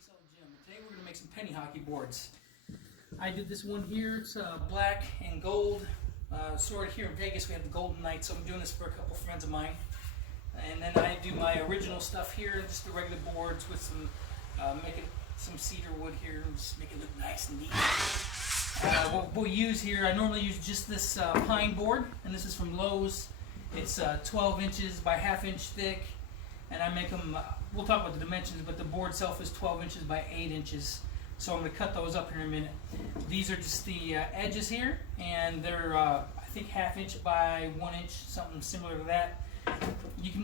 Peace out, Jim. Today we're going to make some penny hockey boards. I did this one here. It's black and gold. Sort of here in Vegas we have the Golden Knights, so I'm doing this for a couple friends of mine. And then I do my original stuff here, just the regular boards with some, making some cedar wood here, and just make it look nice and neat. What we'll use here, I normally use just this pine board, and this is from Lowe's. It's 12 inches by ½ inch thick, and I make them, we'll talk about the dimensions, but the board itself is 12 inches by 8 inches. So I'm going to cut those up here in a minute. These are just the edges here, and they're I think ½ inch by 1 inch, something similar to that.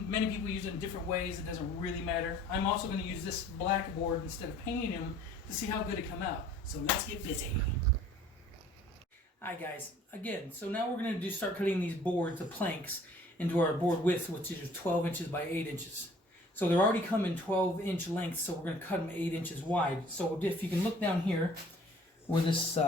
Many people use it in different ways. It doesn't really matter. I'm also going to use this black board instead of painting them to see how good it come out. So let's get busy. Alright guys, again, so now we're going to start cutting these boards, the planks, into our board width, which is 12 inches by 8 inches. So they're already come in 12 inch lengths, so we're going to cut them 8 inches wide. So if you can look down here where this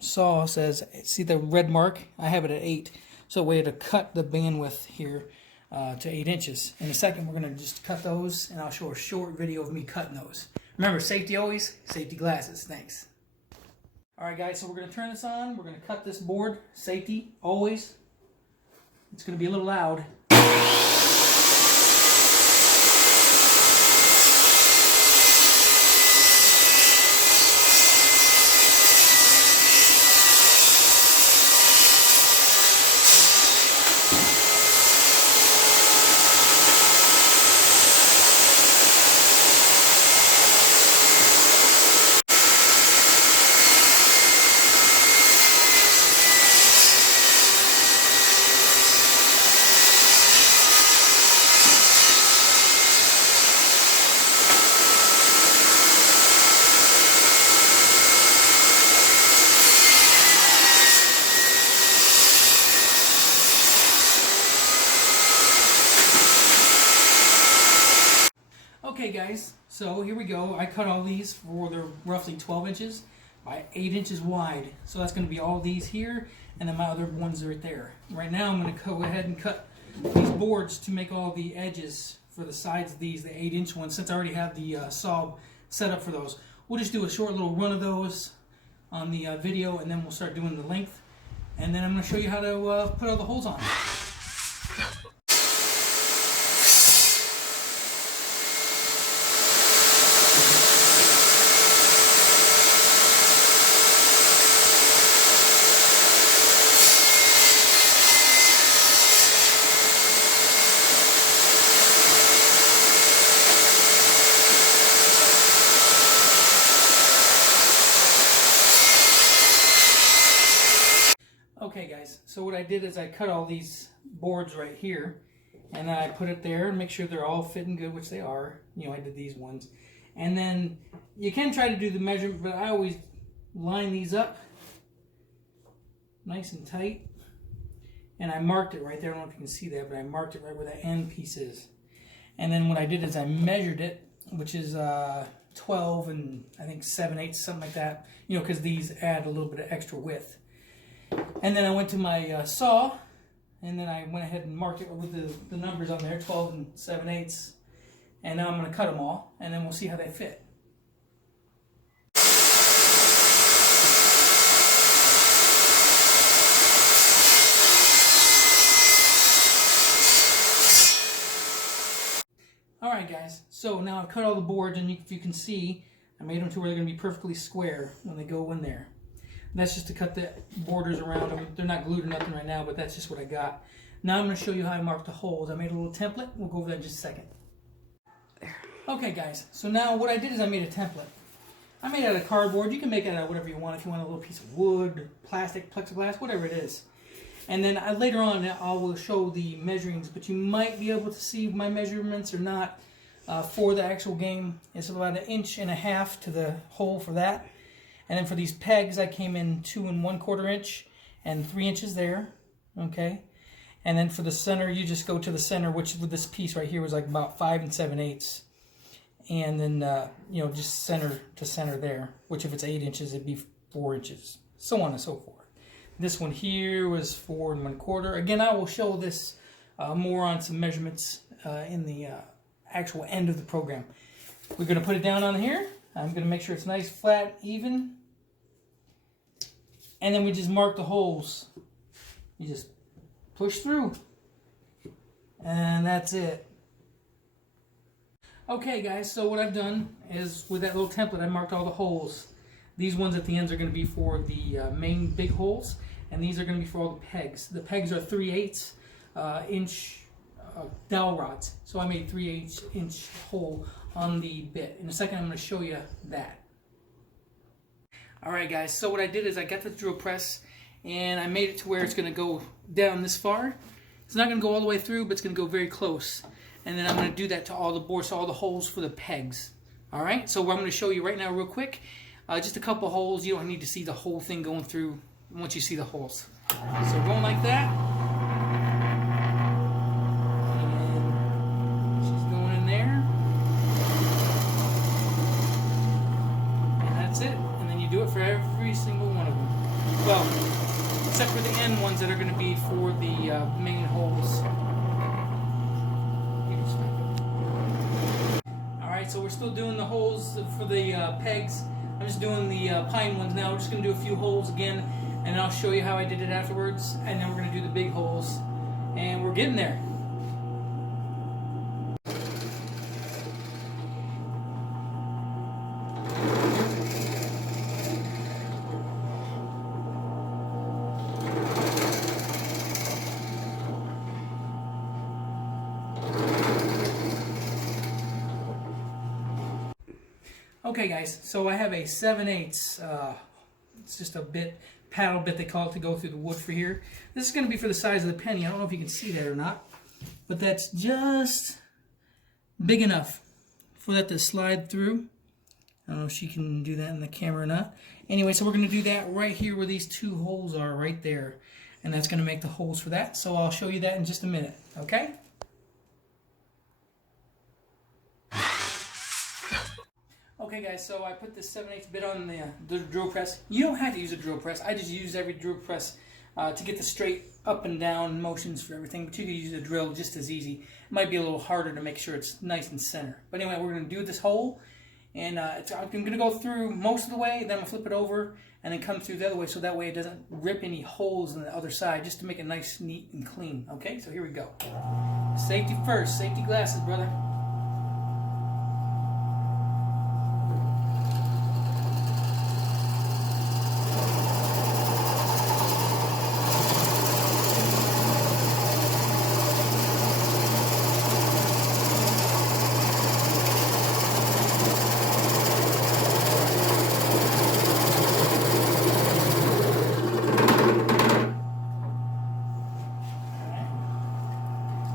saw says, see the red mark? I have it at 8. So a way to cut the bandwidth here to 8 inches. In a second we're going to just cut those, and I'll show a short video of me cutting those. Remember, safety always, safety glasses. Thanks. Alright guys, so we're going to turn this on. We're going to cut this board. Safety, always. It's going to be a little loud. Okay guys, so here we go. I cut all these for they're roughly 12 inches by 8 inches wide. So that's going to be all these here, and then my other ones right there. Right now I'm going to go ahead and cut these boards to make all the edges for the sides of these, the 8-inch ones, since I already have the saw set up for those. We'll just do a short little run of those on the video, and then we'll start doing the length. And then I'm going to show you how to put all the holes on. Okay guys, so what I did is I cut all these boards right here, and then I put it there and make sure they're all fitting good, which they are. You know, I did these ones. And then you can try to do the measurement, but I always line these up nice and tight. And I marked it right there. I don't know if you can see that, but I marked it right where the end piece is. And then what I did is I measured it, which is 12 and I think 7/8, something like that. You know, because these add a little bit of extra width. And then I went to my saw, and then I went ahead and marked it with the numbers on there, 12 and 7/8. And now I'm going to cut them all, and then we'll see how they fit. Alright guys, so now I've cut all the boards, and if you can see, I made them to where they're going to be perfectly square when they go in there. That's just to cut the borders around them. They're not glued or nothing right now, but that's just what I got. Now I'm going to show you how I mark the holes. I made a little template. We'll go over that in just a second. There. Okay guys, so now what I did is I made a template. I made it out of cardboard. You can make it out of whatever you want. If you want a little piece of wood, plastic, plexiglass, whatever it is. And then later on I will show the measurings, but you might be able to see my measurements or not for the actual game. It's about 1.5 inches to the hole for that. And then for these pegs, I came in 2 1/4 inch and 3 inches there, okay? And then for the center, you just go to the center, which with this piece right here was like about 5 7/8. And then, you know, just center to center there, which if it's 8 inches, it'd be 4 inches, so on and so forth. This one here was 4 1/4. Again, I will show this more on some measurements in the actual end of the program. We're going to put it down on here, I'm going to make sure it's nice, flat, even. And then we just mark the holes. You just push through. And that's it. Okay guys, so what I've done is with that little template I marked all the holes. These ones at the ends are going to be for the main big holes, and these are going to be for all the pegs. The pegs are 3/8 inch dowel rods, so I made 3/8 inch hole on the bit. In a second I'm going to show you that. Alright guys, so what I did is I got the drill press and I made it to where it's going to go down this far. It's not going to go all the way through, but it's going to go very close. And then I'm going to do that to all the boards, so all the holes for the pegs. Alright, so I'm going to show you right now real quick. Just a couple holes. You don't need to see the whole thing going through once you see the holes. So going like that. And she's going in there. And that's it. And then you do it for every single one of them. Well, except for the end ones that are going to be for the main holes. Alright, so we're still doing the holes for the pegs. I'm just doing the pine ones now. We're just going to do a few holes again, and I'll show you how I did it afterwards. And then we're going to do the big holes. And we're getting there. Okay guys, so I have a 7/8, it's just a bit, paddle bit they call it, to go through the wood for here. This is going to be for the size of the penny. I don't know if you can see that or not, but that's just big enough for that to slide through. I don't know if she can do that in the camera or not. Anyway, so we're going to do that right here where these two holes are, right there. And that's going to make the holes for that, so I'll show you that in just a minute, okay? Okay guys, so I put this 7/8 bit on the drill press. You don't have to use a drill press. I just use every drill press to get the straight up and down motions for everything, but you can use a drill just as easy. It might be a little harder to make sure it's nice and center. But anyway, we're going to do this hole, and I'm going to go through most of the way, then I'm going to flip it over, and then come through the other way, so that way it doesn't rip any holes on the other side, just to make it nice, neat, and clean. Okay, so here we go. Safety first. Safety glasses, brother.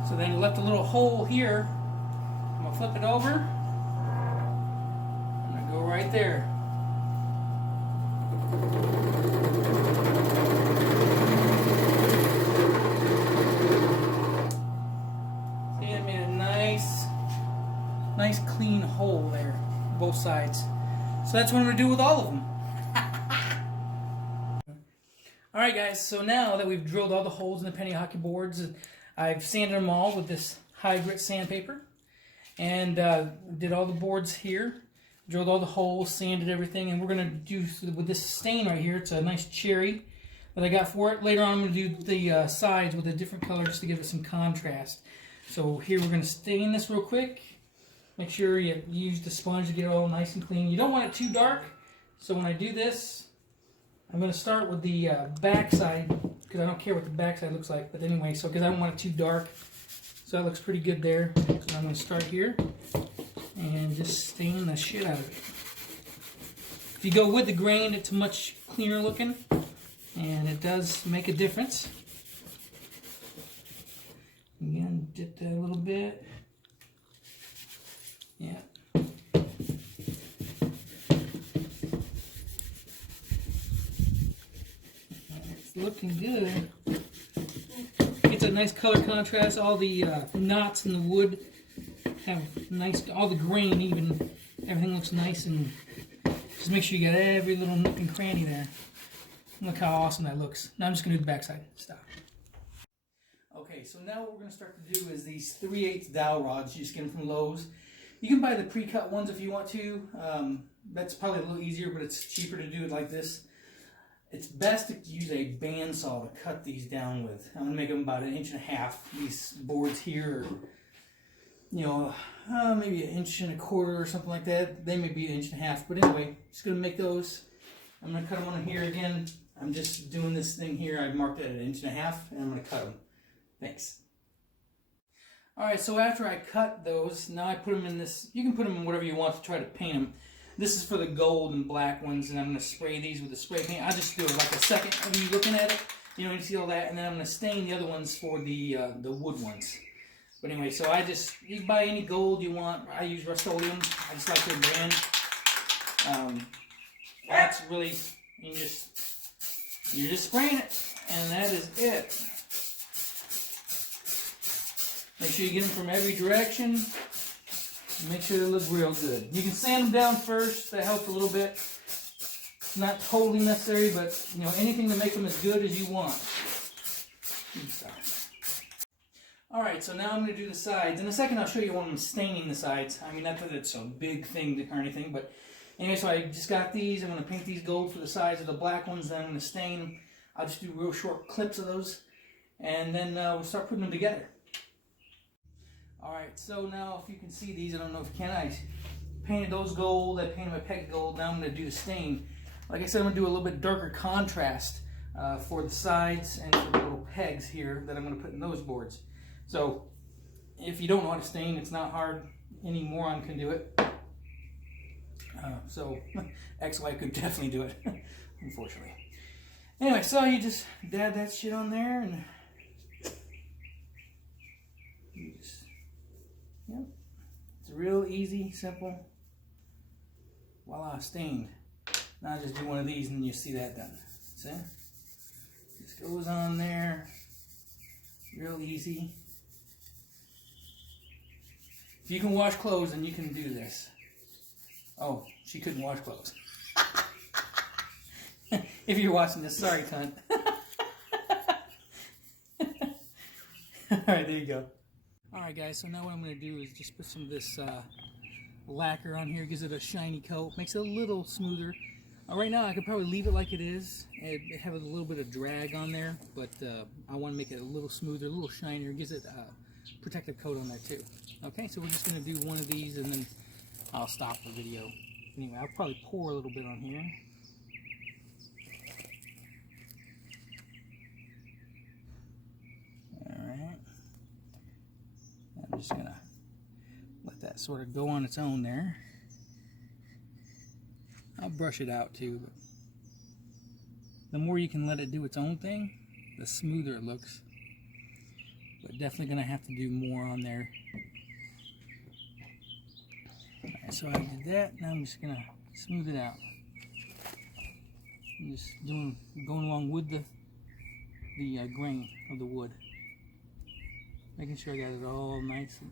So then you left a little hole here. I'm going to flip it over. I'm going to go right there. See, I made a nice clean hole there, both sides. So that's what I'm going to do with all of them. Alright guys, so now that we've drilled all the holes in the penny hockey boards, I've sanded them all with this high grit sandpaper, and did all the boards here, drilled all the holes, sanded everything, and we're going to do with this stain right here. It's a nice cherry that I got for it. Later on I'm going to do the sides with a different color just to give it some contrast. So here we're going to stain this real quick. Make sure you use the sponge to get it all nice and clean. You don't want it too dark, so when I do this, I'm going to start with the back side, because I don't care what the back side looks like. But anyway, so because I don't want it too dark, so that looks pretty good there. So I'm going to start here and just stain the shit out of it. If you go with the grain, it's much cleaner looking, and it does make a difference. Again, dip that a little bit. Yeah. Looking good. It's a nice color contrast. All the knots in the wood have nice, all the grain even, everything looks nice, and just make sure you got every little nook and cranny there. Look how awesome that looks. Now I'm just going to do the backside. Stop. Okay, so now what we're going to start to do is these 3/8 dowel rods. You just get them from Lowe's. You can buy the pre-cut ones if you want to. That's probably a little easier, but it's cheaper to do it like this. It's best to use a bandsaw to cut these down with. I'm going to make them about 1.5 inches. These boards here are, you know, maybe 1.25 inches or something like that. They may be 1.5 inches. But anyway, just going to make those. I'm going to cut them on here again. I'm just doing this thing here. I marked it at 1.5 inches, and I'm going to cut them. Thanks. Alright, so after I cut those, now I put them in this. You can put them in whatever you want to try to paint them. This is for the gold and black ones, and I'm going to spray these with a spray paint. I'll just do like a second of you looking at it. You know, you see all that, and then I'm going to stain the other ones for the wood ones. But anyway, so you can buy any gold you want. I use Rust-Oleum. I just like their brand. That's really, you're just spraying it, and that is it. Make sure you get them from every direction. Make sure they look real good. You can sand them down first. That helps a little bit. It's not totally necessary, but you know, anything to make them as good as you want. All right, so now I'm going to do the sides. In a second, I'll show you when I'm staining the sides. I mean, not that it's a big thing or anything, but anyway, so I just got these. I'm going to paint these gold for the sides of the black ones. Then I'm going to stain them. I'll just do real short clips of those, and then we'll start putting them together. Alright, so now if you can see these, I don't know if you can, I painted those gold, I painted my peg gold, now I'm going to do the stain. Like I said, I'm going to do a little bit darker contrast for the sides and for the little pegs here that I'm going to put in those boards. So, if you don't know how to stain, it's not hard, any moron can do it. So, XY could definitely do it, unfortunately. Anyway, so you just dab that shit on there and you just... Yep, it's real easy, simple. Voila, stained. Now I just do one of these and you see that done. See? Just goes on there. Real easy. If you can wash clothes, then you can do this. Oh, she couldn't wash clothes. If you're watching this, sorry, cunt. Alright, there you go. Alright guys, so now what I'm going to do is just put some of this lacquer on here. Gives it a shiny coat, makes it a little smoother. Right now I could probably leave it like it is. It has a little bit of drag on there, but I want to make it a little smoother, a little shinier. Gives it a protective coat on there too. Okay, so we're just going to do one of these and then I'll stop the video. Anyway, I'll probably pour a little bit on here. I'm just gonna let that sort of go on its own there. I'll brush it out too, but the more you can let it do its own thing, the smoother it looks. But definitely gonna have to do more on there. Alright, so I did that, now I'm just gonna smooth it out. I'm just going along with the grain of the wood. Making sure I got it all nice and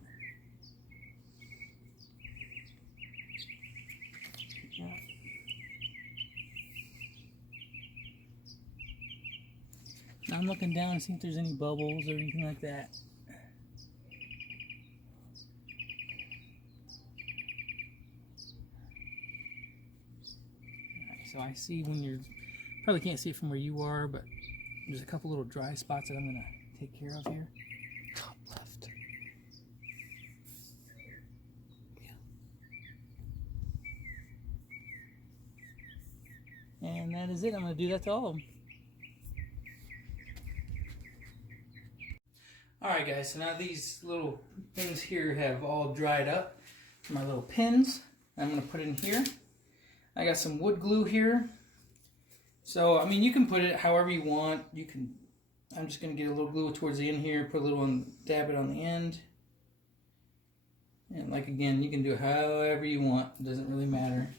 yeah. Now I'm looking down and see if there's any bubbles or anything like that. Alright, so I see when you're, probably can't see it from where you are, but there's a couple little dry spots that I'm going to take care of here. Top left. Yeah. And that is it. I'm going to do that to all of them. Alright guys, so now these little things here have all dried up. My little pins I'm going to put in here. I got some wood glue here. So, I mean, you can put it however you want. You can. I'm just going to get a little glue towards the end here, put a little on, dab it on the end. And like again, you can do it however you want. It doesn't really matter.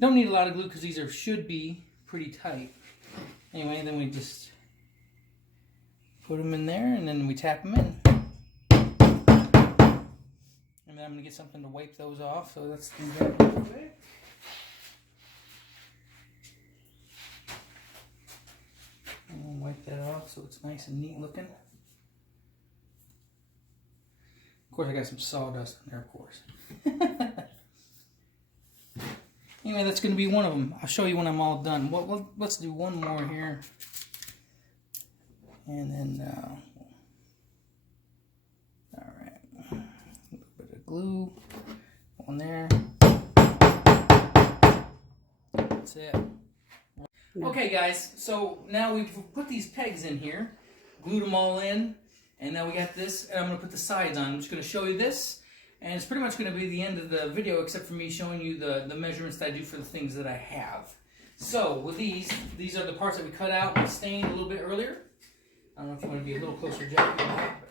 Don't need a lot of glue because these should be pretty tight. Anyway, then we just put them in there and then we tap them in. And then I'm going to get something to wipe those off. So let's do that real quick. And wipe that off so it's nice and neat looking. Of course, I got some sawdust in there, of course. Anyway, that's going to be one of them. I'll show you when I'm all done. Well, let's do one more here. And then, all right, a little bit of glue on there. That's it. Okay, guys, so now we've put these pegs in here, glued them all in, and now we got this, and I'm going to put the sides on. I'm just going to show you this, and it's pretty much going to be the end of the video, except for me showing you the measurements that I do for the things that I have. So, with these are the parts that we cut out and stained a little bit earlier. I don't know if you want to be a little closer, Jack.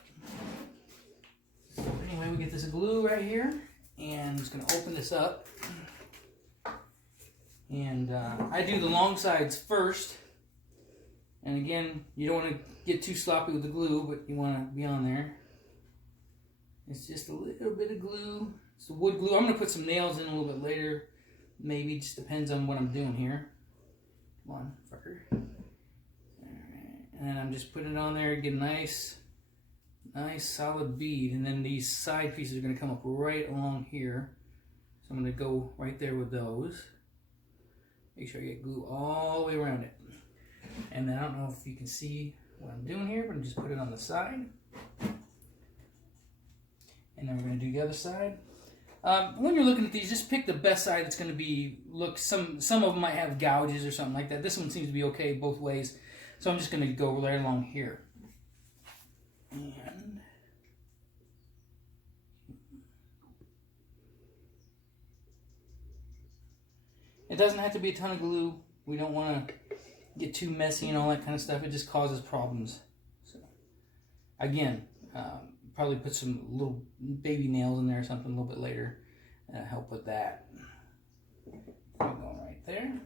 So, anyway, we get this glue right here, and I'm just going to open this up. And I do the long sides first. And again, you don't want to get too sloppy with the glue, but you want to be on there. It's just a little bit of glue. It's wood glue. I'm going to put some nails in a little bit later. Maybe, just depends on what I'm doing here. Come on, fucker. Alright, and then I'm just putting it on there, get a nice solid bead. And then these side pieces are going to come up right along here. So I'm going to go right there with those. Make sure I get glue all the way around it. And then I don't know if you can see what I'm doing here, but I'm just put it on the side. And then we're going to do the other side. When you're looking at these, just pick the best side that's going to be, some of them might have gouges or something like that. This one seems to be okay both ways. So I'm just going to go right along here. And it doesn't have to be a ton of glue. We don't want to get too messy and all that kind of stuff. It just causes problems. So, again, probably put some little baby nails in there or something a little bit later. Help with that. Going right there.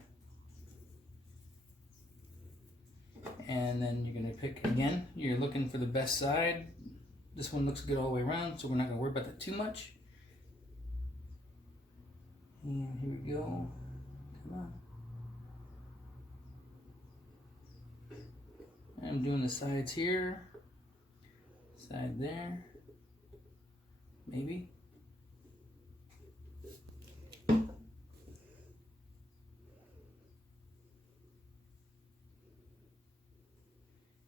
And then you're going to pick, again, you're looking for the best side. This one looks good all the way around, so we're not going to worry about that too much. And here we go. Come on. I'm doing the sides here. Side there. Maybe.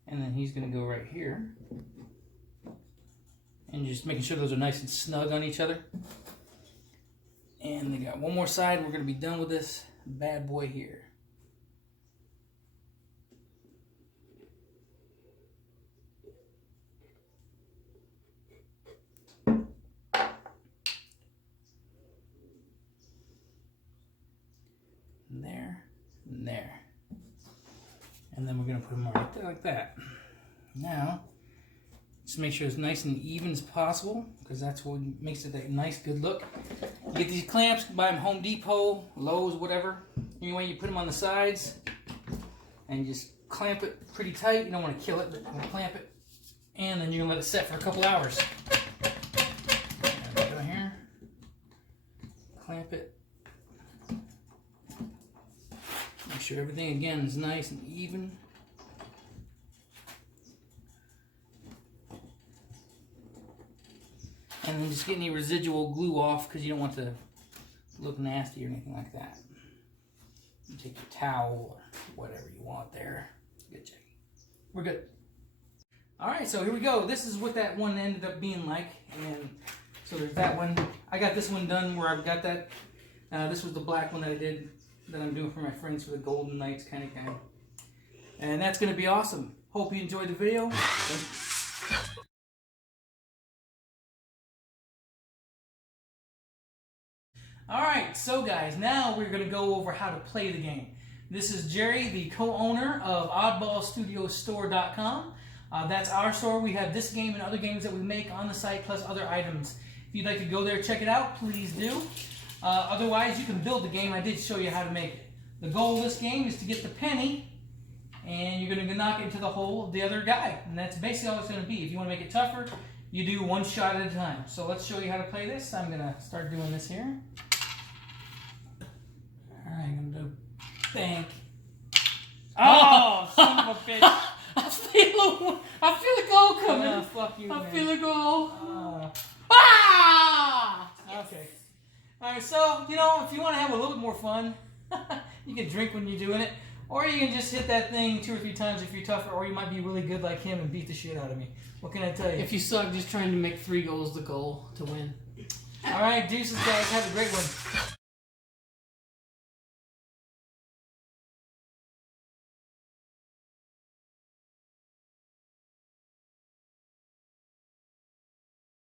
And then he's going to go right here. And just making sure those are nice and snug on each other. And they got one more side. We're going to be done with this bad boy here. And there, and there. And then we're going to put them right there like that. Now, just make sure it's nice and even as possible, because that's what makes it a nice, good look. You get these clamps, buy them Home Depot, Lowe's, whatever. Anyway, you put them on the sides, and you just clamp it pretty tight. You don't want to kill it, but you clamp it. And then you're going to let it set for a couple hours. Go here, clamp it. Make sure everything, again, is nice and even. And then just get any residual glue off, because you don't want to look nasty or anything like that. You take your towel or whatever you want there. Good, Jackie. We're good. Alright, so here we go. This is what that one ended up being like. And so there's that one. I got this one done where I've got that. This was the black one that I did, that I'm doing for my friends for the Golden Knights kind of guy. And that's going to be awesome. Hope you enjoyed the video. Alright, so guys, now we're going to go over how to play the game. This is Jerry, the co-owner of OddballStudiosStore.com. That's our store. We have this game and other games that we make on the site, plus other items. If you'd like to go there, check it out, please do. Otherwise, you can build the game. I did show you how to make it. The goal of this game is to get the penny, and you're going to knock it into the hole of the other guy. And that's basically all it's going to be. If you want to make it tougher, you do one shot at a time. So let's show you how to play this. I'm going to start doing this here. Alright, I'm going to do bank. Oh, son of a bitch. I feel a goal coming. Fuck you, man. I feel a goal. Ah! Okay. Alright, so, you know, if you want to have a little bit more fun, you can drink when you're doing it. Or you can just hit that thing 2 or 3 times if you're tougher, or you might be really good like him and beat the shit out of me. What can I tell you? If you suck, just trying to make 3 goals the goal to win. Alright, deuces, guys. Have a great one.